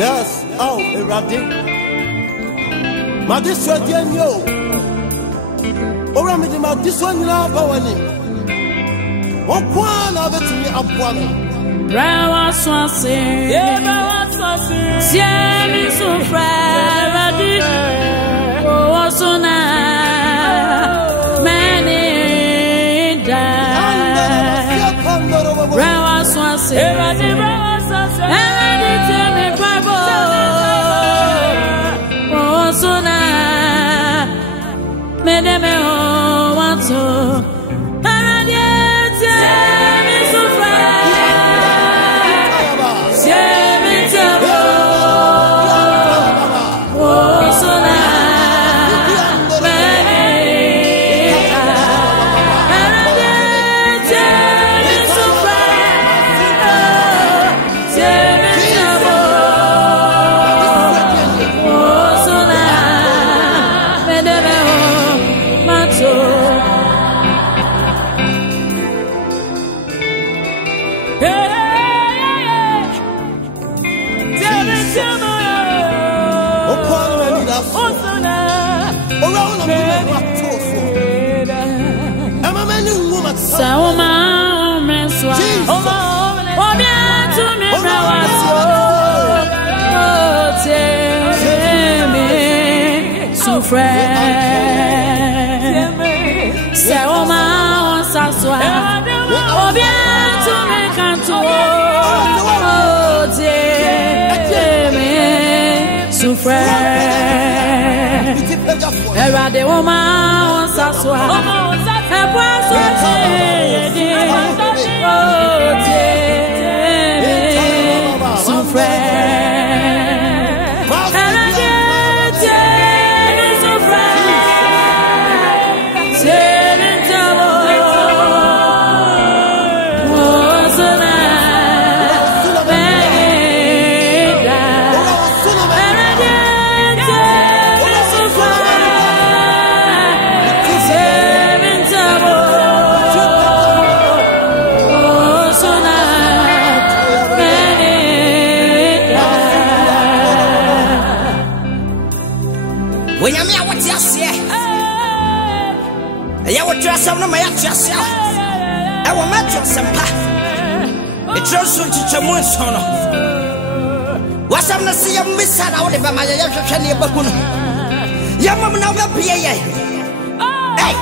Yes, oh, Eradi. My this one, yo. Or I'm in my this one now, Bawani. One point of it to me up one. Rawa Swasi, Rawa Swasi, Siami Sufradi, Osuna, Many die. Rawa Swasi, Rawa Swasi, Osuna, Medeme Wato. Everybody woman saswa ebwa sote yedi ote sufre anagete sufre serentabo osana beda anagete sufre when you mean what you say, you will dress up no my yourself. I will match your sampa. It's also to Chamun Sono. What's up, see you miss out of my Yashani Bakun. Yamam now be a hey,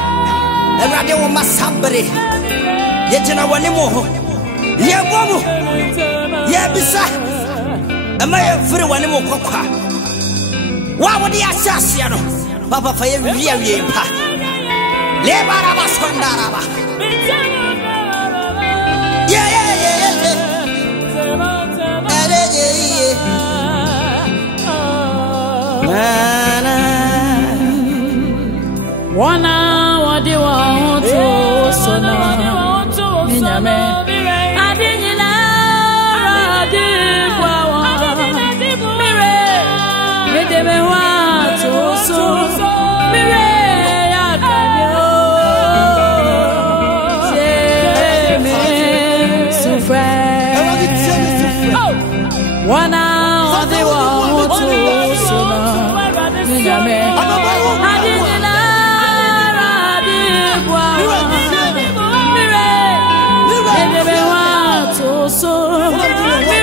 the radio must have somebody. Yet in a one more. Yeah, Bomu. Yeah, beside. Am I a free one more? Why would the assassin? Papa for you, pa. Lebaraba Sondaraba. Yeah. One hour, do you want to so now? One hour they want to so now.